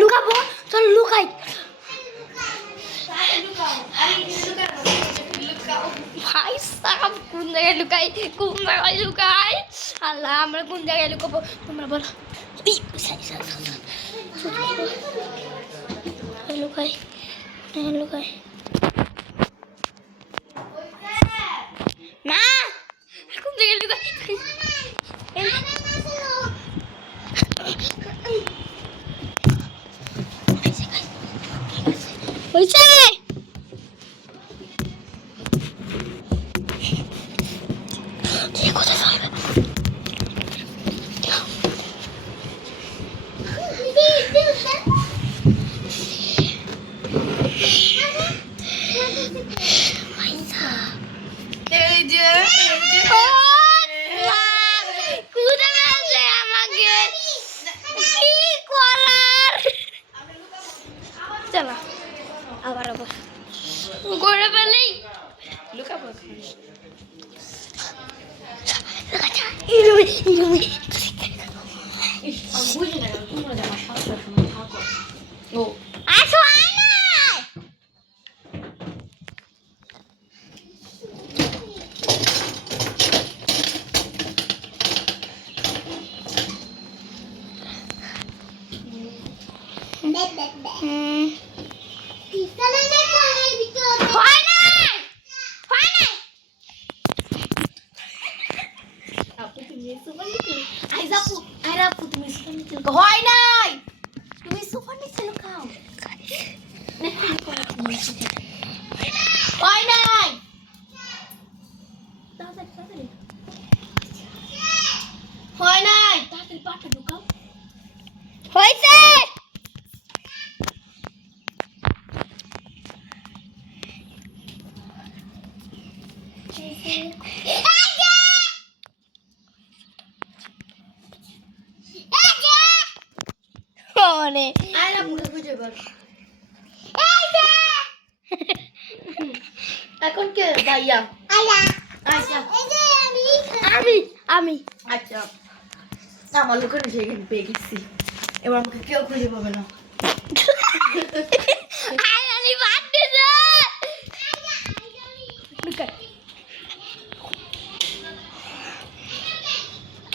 লুকাবো, চল লুকাই। ভাই সাহেব কোন জায়গায় লুকাই, কোন জায়গায় লুকাই? আল্লাহ আমরা কোন জায়গায় লুকাবো তোমরা বলো। লুকাই লুকাই না, কোন জায়গায় লুকাই? হয়েছে কোথায় ফেলবে? চলো আবার আবার করে ফেলেই লুকাবো। হয় নাই, তুমি সোফার নিচে লুকাও। হয় নাই, হয় নাই, তাড়াতাড়ি পাটা ঢুকাও। হয়েছে এখন কে ভাইয়া? আমি আমি আচ্ছা আমার লুকানো সেখানে পেয়ে গেছি, এবার আমাকে কেউ খুঁজে পাবে না।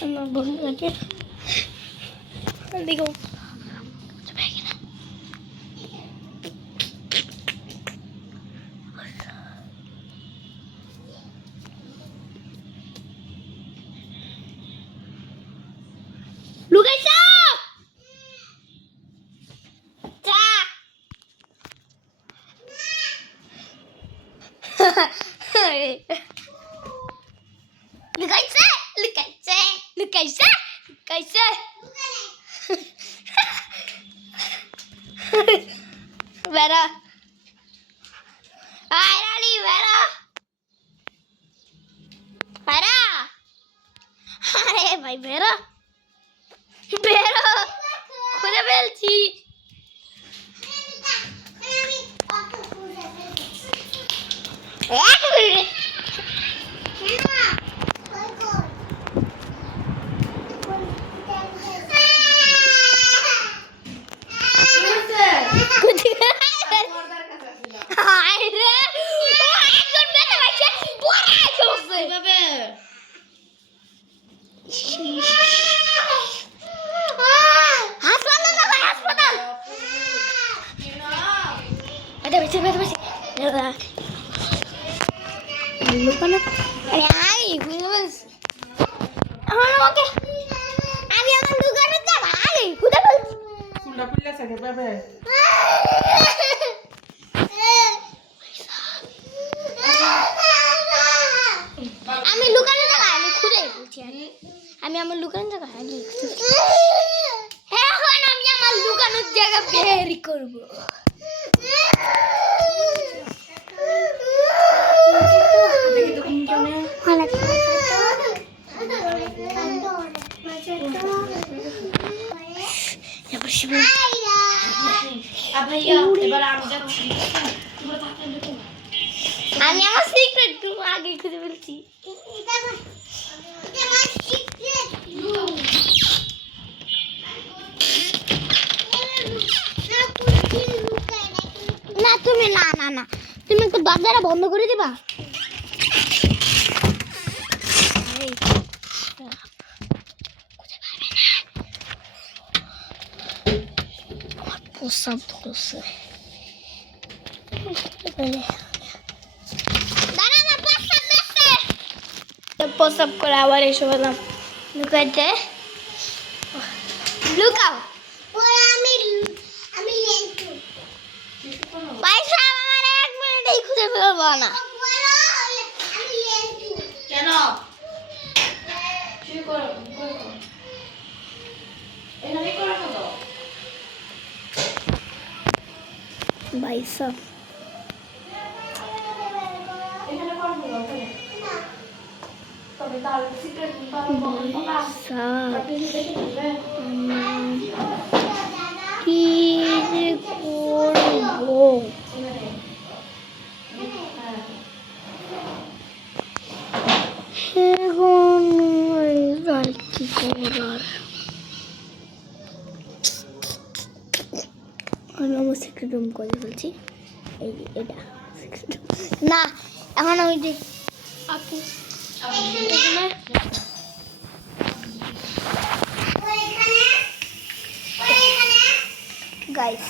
আমার বন্ধুকে দেখো লুকাইছ লুকাইছে লুকাইছে লুকাইছে লুকাইছে বেড়া আইরালি বেড়া বেড়া আরে ভাই বেড়া বেড়া খুঁজে ফেলছি। আমি আমার লুকানো ভাই খুদে বলছি আমি লুকানো জায়গা আমি খুদে বলছি আমি আমার লুকানো জায়গা এখন আমি আমার লুকানোর জায়গা বের করবো। আমি আমার সিক্রেট আগে খুঁজে ফেলছি। দরজাটা বন্ধ করে দিবা। প্রস্রাব ধরছে। প্রস্রাব করে আবার এসে বললাম লুকাইতে। লুকাও। পয়সা আমার 1 মিনিটেই খুঁজে ফেলবো না। কেন শুরু করো এখানে করে ফেলো পয়সা এখানে করে ফেলো তবে তার সিক্রেট কি যে করবো? এখন আর কি করার? আমি আমার সিক্রেট রুম করে ফেলছি। এই যে এটা না, এখন আমি যে আপু গাইস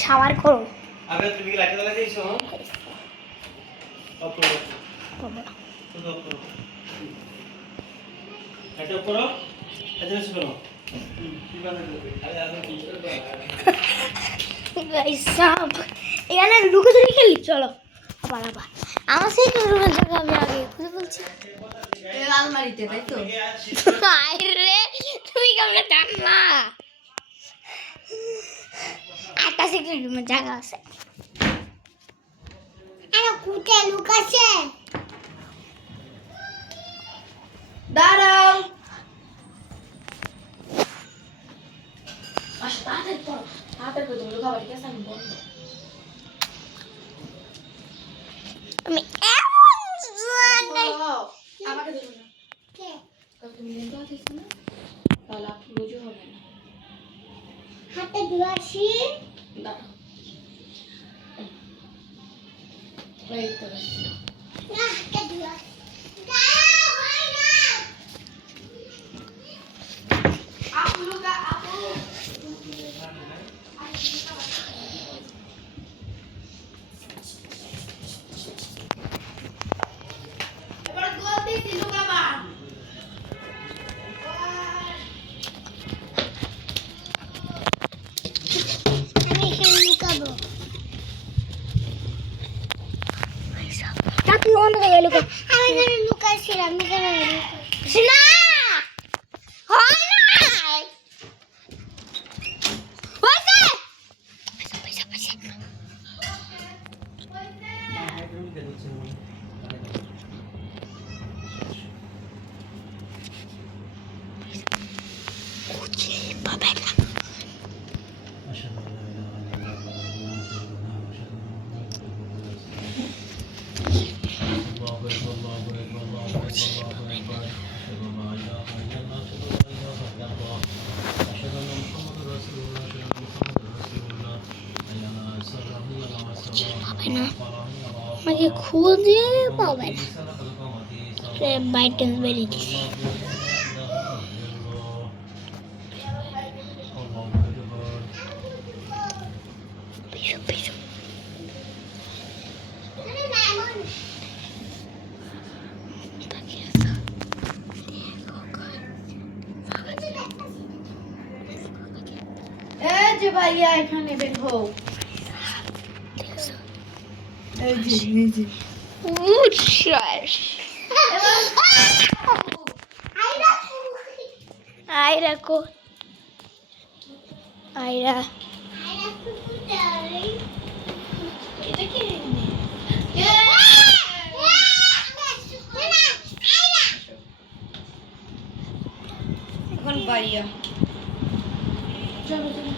শাওয়ার করো। আগে তুমি কি লাইট জ্বালা দিয়েছো? অফ করো। শুধু অফ করো। লাইট অফ করো। এখানে শুনো। কি বানাবে? আরে আপনি কি করবে? গাইস সব এখানে লুকোচুরি খেলি, চলো আবার আমার সেই রুমের জায়গা আমি আগে খুঁজে বলছি। আলমারিতে তাই তো আরে তুই কেমন জানলা? একটা সিক্রেট রুমের জায়গা আছে। আরে কোথায় লুকাছে? দাঁড়াও তাড়াতাড়ি করে তুমি লুকাবার কেস আমি বন্ধ আমি এমন জায়গায় আমাকে দেবো না তুমি লেগে আছিস না তাহলে আপনি বুঝে হবে না হাতে ধুয়াছি। দাঁড়াও এই তো না হাতে ধুয়াছি। আপু লুকা আপু এবার গোল দিছি লুকাবা আমি এখানে লুকাবো। তা তুই অন্য জায়গায় লুকা। আমি এখানে লুকাইছিলাম, এখানে লুকাইছি না। হয় না হয়েছে। পয়সা পয়সা পয়সা। খুঁজে পাবে না। পাবে না, আমাকে খুঁজে পাবে না। বাইটেন্স বেরিয়ে দিছি। পিছু পিছু এই যে ভাইয়া এখানে বের হও এই যে আয়রা কো আয়রা এটা কি এখন ভাইয়া চলো চলো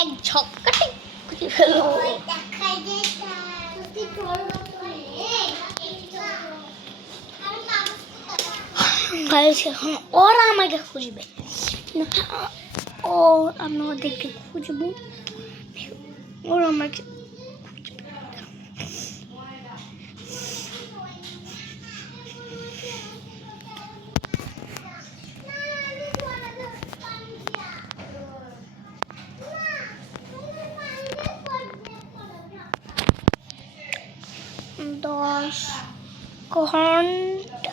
এক ঝক্কাতে খুঁজে ফেলো। এখন ওরা আমাকে খুঁজবে না, ও আমি ওদেরকে খুঁজবো। ওর আমাকে দশ ঘন্টা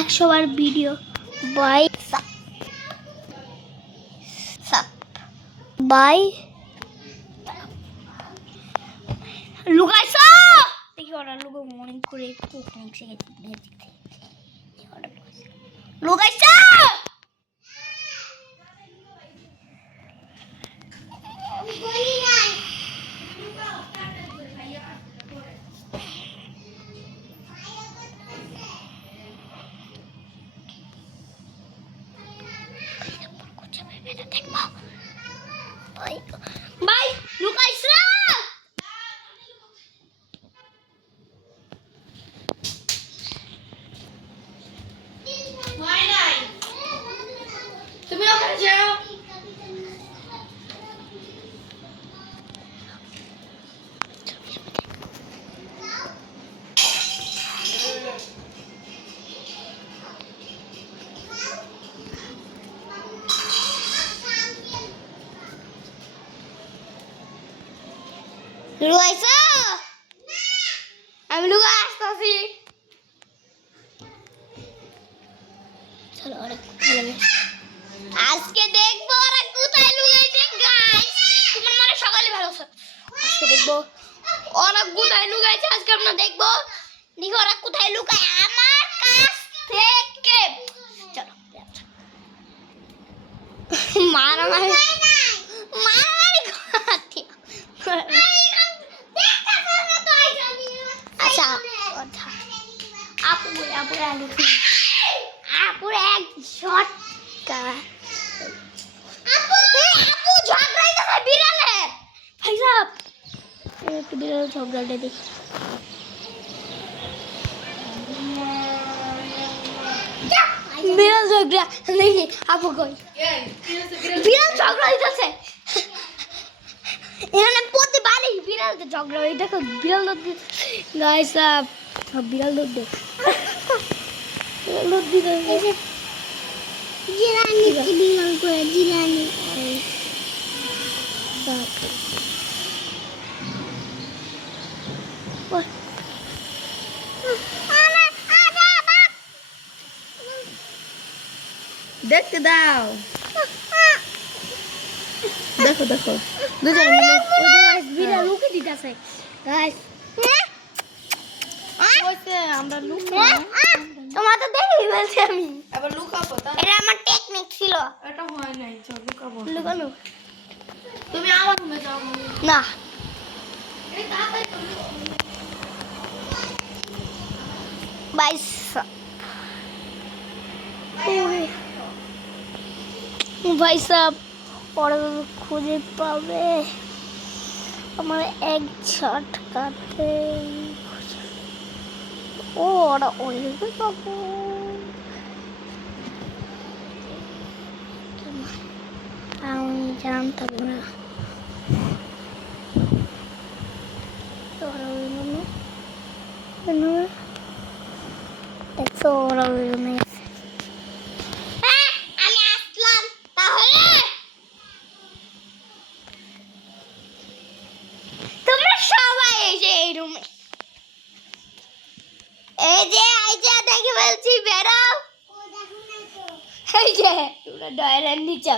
একশো বার ভিডিও বাই বাই লুকাইছো দেখি ওরা লুকো মনে করে কুকিং শিখেছি লুকাইছো ভাই লুকাইছো তুমি ওখানে যাও। লুকাইছো আমি লুকা আসতেছি চলো ওরা আজকে দেখবো ওরা কোথায় লুকাইছে গাইস তোমার মানে সকালে ভালো আজকে দেখবো ওরা কোথায় লুকাইছে আজকে আমরা দেখবো দেখো ওরা কোথায় লুকায় আমার কাছ থেকে চলো মারামারি মারামারি আচ্ছা আপুর এক ঝটকা আপু ঝগড়াইতেছে বিড়ালে ভাই সাহেব একটু বিড়াল ঝগড়াটা দেখি বিড়াল ঝগড়া দেখি আপু কই বিড়াল ঝগড়া হইতেছে এখানে প্রতিবারই বিড়াল ঝগড়া হয় দেখো বিড়াল গাইস বিড়াল দুধ দেখ বিড়াল দুধ দিতে জিরানি কি বিড়াল করে জিরানি দেখতে দাও, দেখো দেখো দুজন মিলে বিড়াল লুকে দিতেছে গাইস কইছে আমরা লুকাবো, তোমার তো দেখি বলছি আমি আবার লুকাবো তা এটা আমার টেকনিক ছিল এটা হয় নাই, চল লুকাবো। লুকানো তুমি আমার রুমে যাও। না এই তাড়াতাড়ি বাইশ ভাই সাহেব ওরা খুঁজে পাবে আমার এক ঝটকাতে ও ওরা অনেক পাবো আমি জানতাম না দেখছো ওরা আমি আসলাম তাহলে তোমরা সবাই এসে এই রুমে এই যে দেখে বলছি বেরাও এই যে তোমরা ডয়েলের নিচে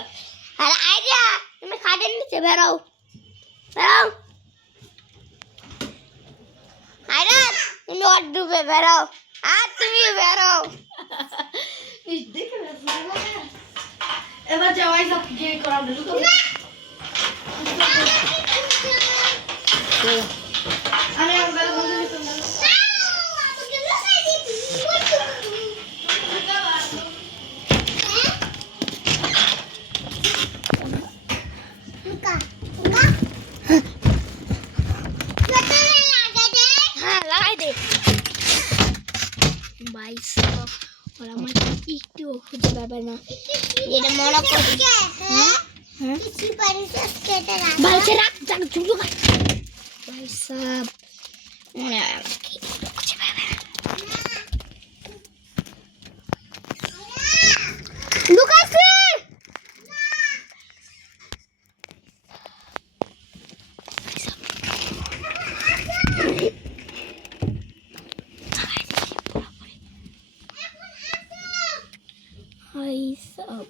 আর আইডিয়া তুমি খাটের নিচে বেরাও বেরাও আইডিয়া তুমি ওয়ার্ডরোবে বেরাও আর তুমি বেরাও দেখে এবার যাওয়াই সব গিয়ে করা লুকাবো। আমি আমার বন্ধু হ্যাঁ লাগাই দে ভাই সাহেব ওরা আমাকে একটু খুঁজে পাবে না এটা মনে করবে হ্যাঁ ভাইকে রাখ যাক ঝুলু ভাই সাহেব মনে হয় আমাকে একটু খুঁজে পাবে না লুকাইছে Eyes up.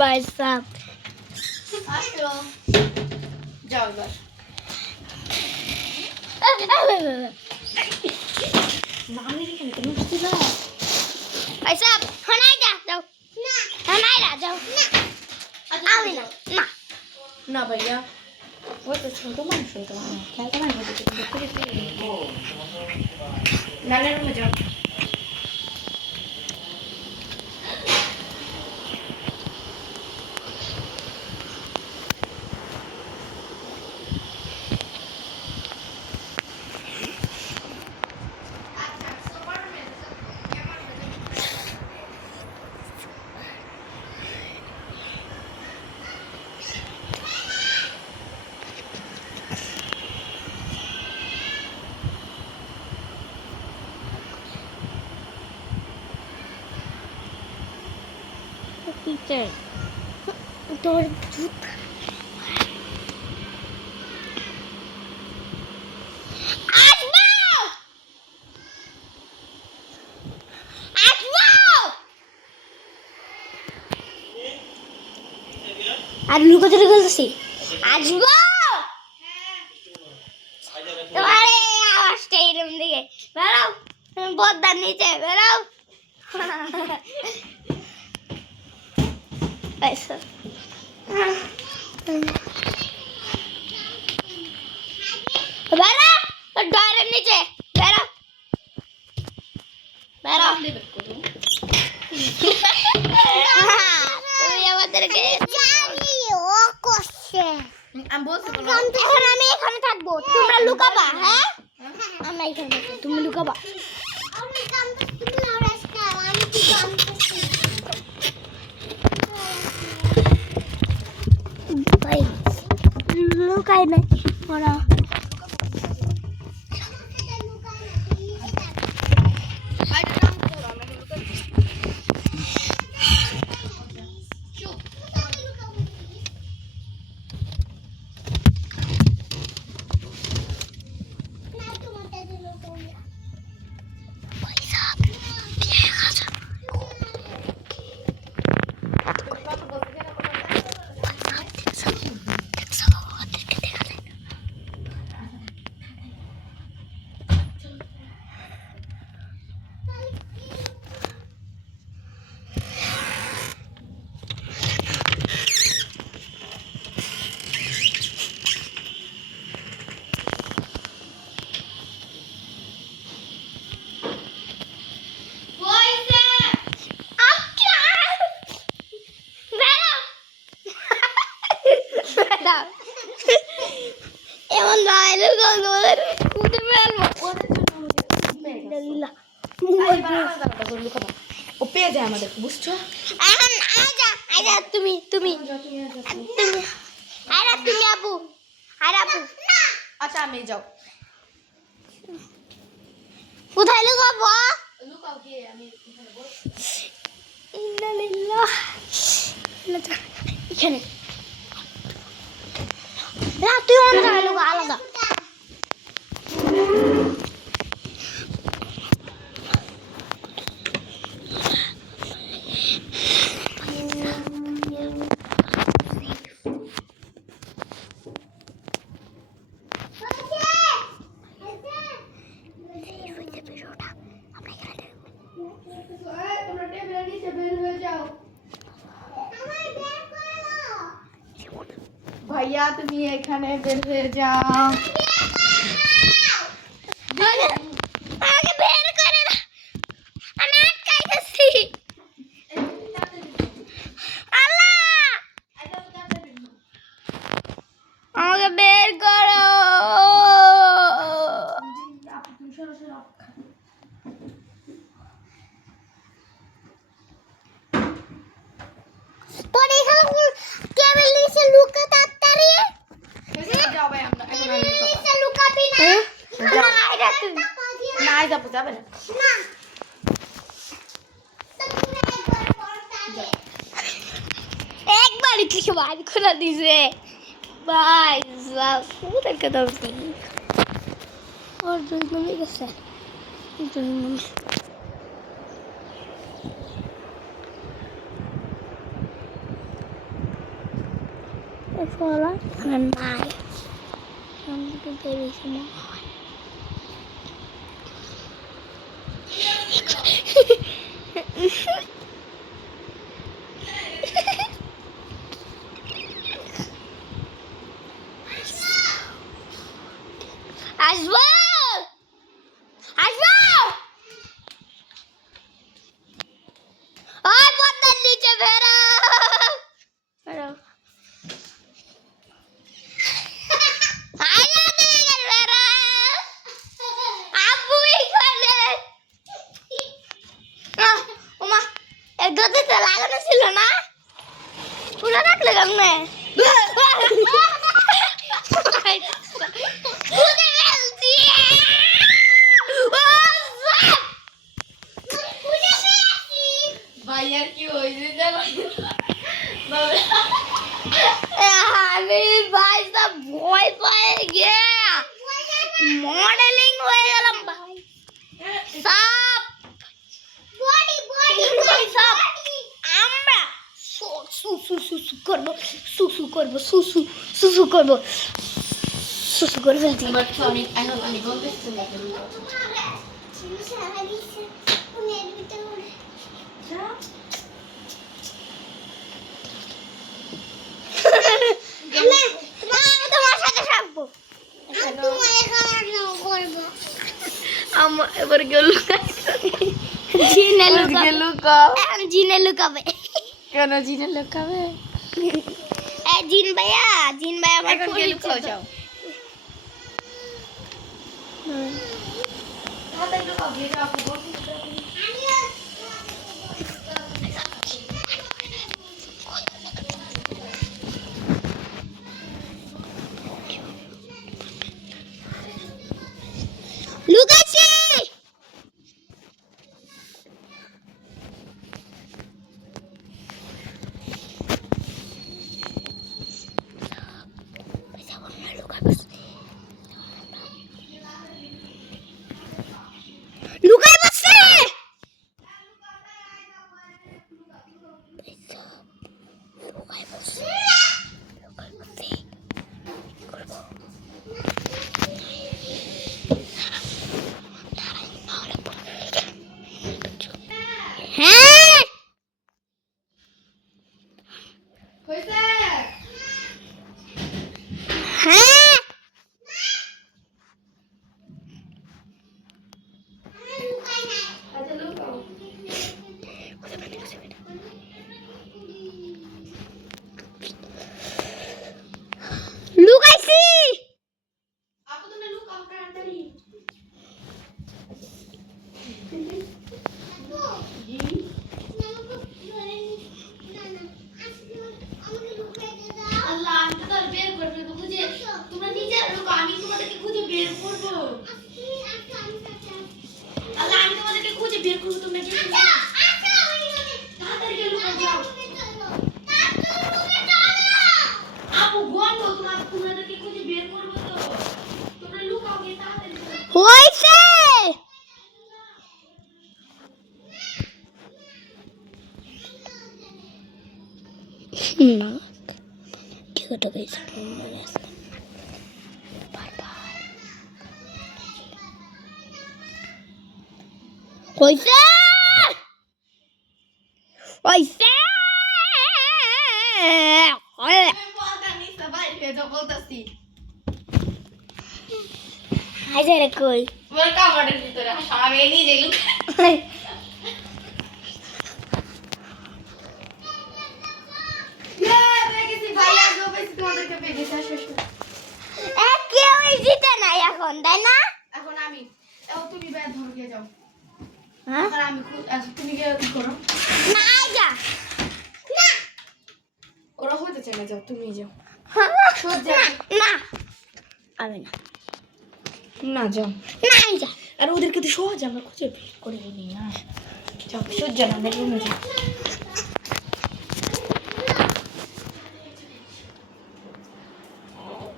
Bye, stop. আসো যাও এবার নামের এখানে কেন বসতে যাও Bye, stop. Hanai da, যাও না hanai da, যাও না আমি না না না ভাইয়া ওই তো ছোট মানুষ তো খেলতে পারে না না রুমে যাও teacher তোর ভূত আসবো আসবো আর লুকাতে গেলছি আসবো তোমার এই আওয়াজটা এরকম দিকে বেরাও বদ্দার নিচে বেরাও আচ্ছা বেরা ডয়ের নিচে বেরা বেরা তুমি আমাদেরকে জানি ও করছে আমি বলছি এখন আমি এখানে থাকবো তোমরা লুকাবা হ্যাঁ আমরা এখানে থাকবো তুমি লুকাবা আমি কাম তুমি না রাস্তা আমি কি কাম ভাই লুকাই নাই ওরা এমন ডায়লগ ওদের কুদে ফেলবো ও পেয়ে যায় আমাদের বুঝছো এখন আয়জা তুমি তুমি তুমি আয়রা তুমি আপু আপু আচ্ছা আমি যাও কোথায় লুকাবো লুকাও গিয়ে আমি এখানে বসে ইন্নালিল্লাহ এখানে না তুই অন্য জায়গায় লুকা আলাদা তোমরা টেবিলের নিচে বের হয়ে যাও। ভাইয়া তুমি এখানে বের হয়ে যাও। আমাকে বের করে দাও, আমি আটকাই গেছি। আল্লাহ আমাকে বের করো। তোর এখানে কেবল নিচে লুকা তাড়াতাড়ি। যাও ভাই, আমরা এখন আর লুকাবো না। নিচে লুকাবি না। যাও। না এটা তুই না যাবো, যাবে না। না। একবারই থেকে বার করে দিছে ভাই সাব পুরো কদম দিই আর দুই নমি গেছে দুই নমি এফলা নাই আমি তো বেরিয়েছি মনে হয় আসবো আসবো ওই পর্দার নিচে বেরো বেরো আয়া দিকে বেরো আব্বু এখানে ওমা এর গদিতে লাগানো ছিল না পুরো রাখলে কেমনে ভাইয়ার কি হয়েছে জানো? আমি ভাই সব ভয় পেয়ে গিয়ে মডেলিং হয়ে গেলাম ভাই সব বডি বডি সব আমরা সুসু করবো সুসু করবো সুসু করবো সুসু করে ফেলছি বাচ্চা আমি বলতেছি না। তোমার সাথে থাকবো আমার এবার গেল জিনে আজকে লুকাও। জিনে লুকাবে কেন জিনে লুকাবে? জিন ভাইয়া আমার এখন কে লুকাও যাও। লুকাইছি লুকাই বসছে লুকাই বসছে হ্যাঁ হইছে? হ্যাঁ আচ্ছা লুকাও। লুকাইছি আপু তুমি লুকাও তাড়াতাড়ি। আল্লাহ আমি তো আর বের করবে বুঝে তোমরা নিজেরা লুকাও, আমি তোমাদেরকে খুঁজে বের করবো। আল্লাহ আমি তোমাদেরকে খুঁজে বের করবো, তোমরা কি তাড়াতাড়ি লুকাও যাও। আপু গন্ধ তোমাদেরকে খুঁজে বের করবো তো, তোমরা লুকাও গিয়ে তাড়াতাড়ি যাও। হইছে না কি হতে গেছে হইছে লুকিয়ে যাও বলতাছি হাই যাই রে কই তোমার কামড়ের ভিতরে আসো আমি নিজে লুকিয়ে ভাইয়া গো বেশি তোমাদেরকে পেয়েছি আসো কেউ জিতে নাই এখন তাই না এখন আমি তুমি ব্যাগ ধরে গিয়ে যাও হ্যাঁ এখন আমি তুমি গিয়ে কি করো না যা না ওরা হইতে চাই না যাও তুমি যাও না আমি না না যাও না যা আর ওদেরকে তো সহজ আমরা খুঁজে বের করে নিই না যাও সহ্য না আমরা রুমে যাও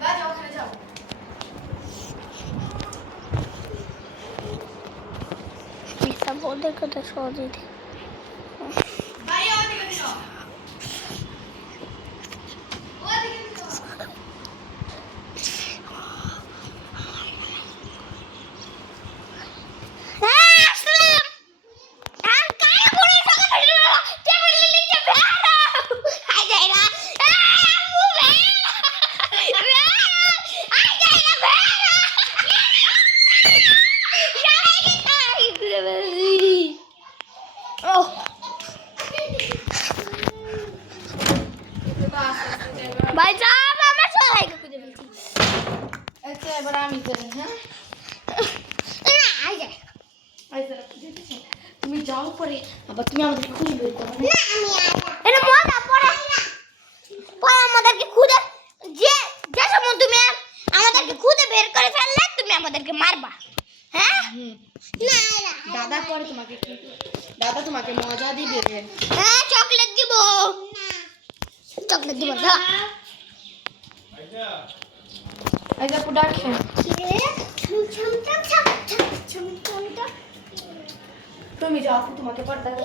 যাও ওখানে যাও সব ওদের কথা সহজে ভাইয়া ওদিকে দিও ওদিকে দিও ভাই যাব আমার সবাইকে খুঁজে ফেলছি আচ্ছা এবার আমি করি হ্যাঁ না আই যাই তুমি যাও পরে আবার তুমি আমাদেরকে খুঁজে বের করো না আমি এটা মজা পড়ে পরে আমাদেরকে খুঁজে যে যে সময় তুমি আমাদেরকে খুঁজে বের করে ফেললে তুমি আমাদেরকে মারবা হ্যাঁ না দাদা পরে তোমাকে দাদা তোমাকে মজা দিবে হ্যাঁ চকলেট দিব চকলেট দিব না আচ্ছা প্রোডাকশন তুমি যাও আপু তোমাকে পরে দাদা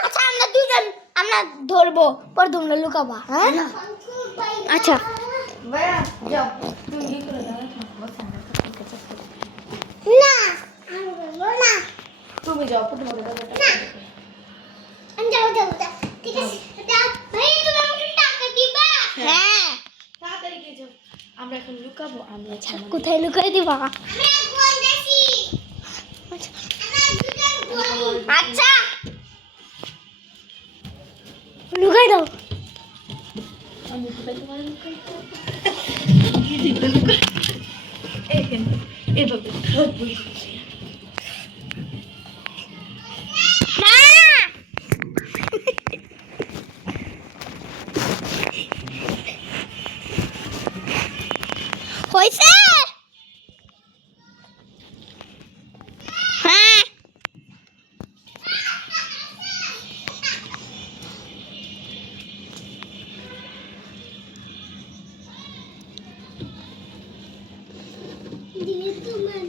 আচ্ছা আমরা দুজন আমরা ধরবো পর তোমরা লুকাবা হ্যাঁ আচ্ছা ভাইয়া যাও তুমি কি করে দাও না না তুমি যাও আপু তোমাকে দাদা আমি যাও ঠিক আছে দাও ভাই তুমি আমাকে টাকা দিবা হ্যাঁ তাড়াতাড়ি গিয়ে যাও আমরা এখন লুকাবো আমরা কোথায় লুকাই দিবা আমি বল দেখি আচ্ছা লুকাই দাও আমি কোথায় তোমার লুকাই কি দিবে লুকাই এখানে এভাবে না হইছে হ্যাঁ দিয়ে তোমার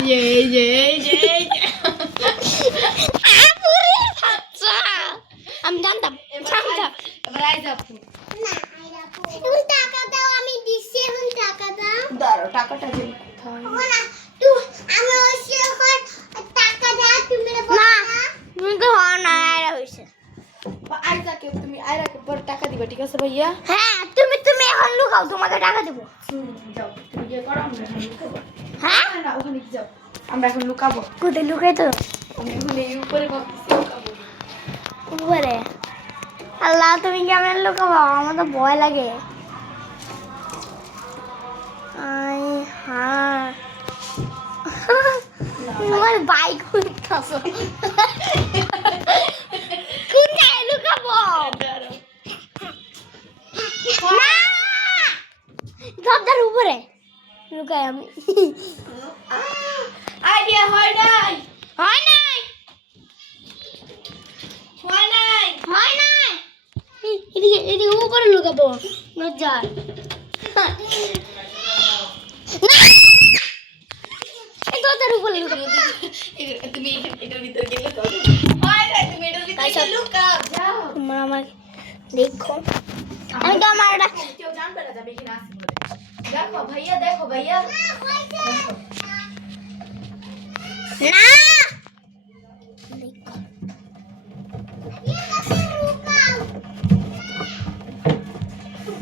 এই যে আমি জানতাম এবার আই যাও আপু এখন টাকা দাও আমি দিচ্ছি এখন টাকা দাও দাঁড়াও টাকাটা যে কোথায় আমি ওসে এখন টাকা দাও তুমি না তুমি তো হয় না এরা হইছে আইজাকে তুমি আইরাকে পরে টাকা দিবা ঠিক আছে ভাইয়া হ্যাঁ তুমি এখন লুকাও তোমাকে টাকা দেব যাও তুমি গিয়ে করো আমরা এখন লুকাবো হ্যাঁ না ওখানে কি যাও আমরা এখন লুকাবো কোথায় লুকাই তো আমি ওখানে এই উপরে ভাবতেছি লুকাবো উপরে আল্লাহ তুমি কেমন লুকাবো আমার তো ভয় লাগে আই হ্যাঁ তোমার বাইক উঠতেছ কোথায় লুকাবো না দরজার উপরে লুকাই আমি আইডিয়া হয় নাই হয় নাই হয় নাই হয় নাই এদিকে উপরে লুকা লুকাবো নজার এই দরজার উপরে লুকাবো তুমি এটার ভিতর গেলে তো হয় না, তুমি এটার ভিতর গেলে লুকাও যাও। তোমরা আমার দেখো আমি তো আমার কেউ জানবে না যাবে কিনা আসি বলে। দেখো ভাইয়া, দেখো ভাইয়া, দেখো। না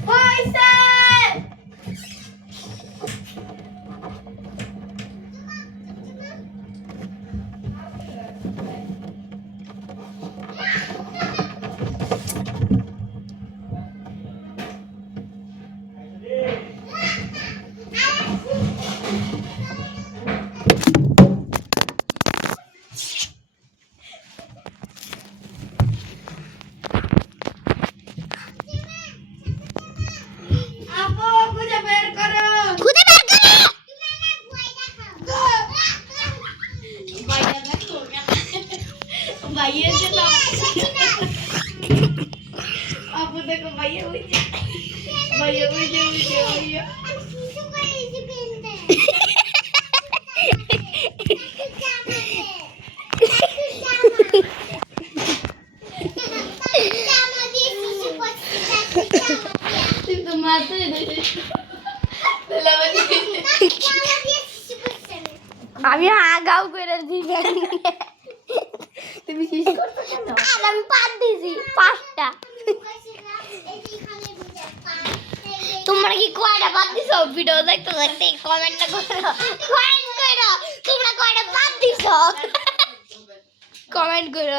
হইছে। আপু খুঁজে বের করো। খুদে বের করো ভাইয়া দেখো ভাইয়া যে না আপু দেখো ভাইয়া হইছে, ভাইয়া হইছে, ভাইয়া তুই তো মারতে আমি আগাও করে দিবেন তুমি শেষ করছো কেন? আর আমি পাত দিছি 5টা তোমরা কি কয়টা পাত দিছো ভিডিও দেখতে দেখতে কমেন্ট করো কমেন্ট করো তোমরা কয়টা পাত দিছো কমেন্ট করো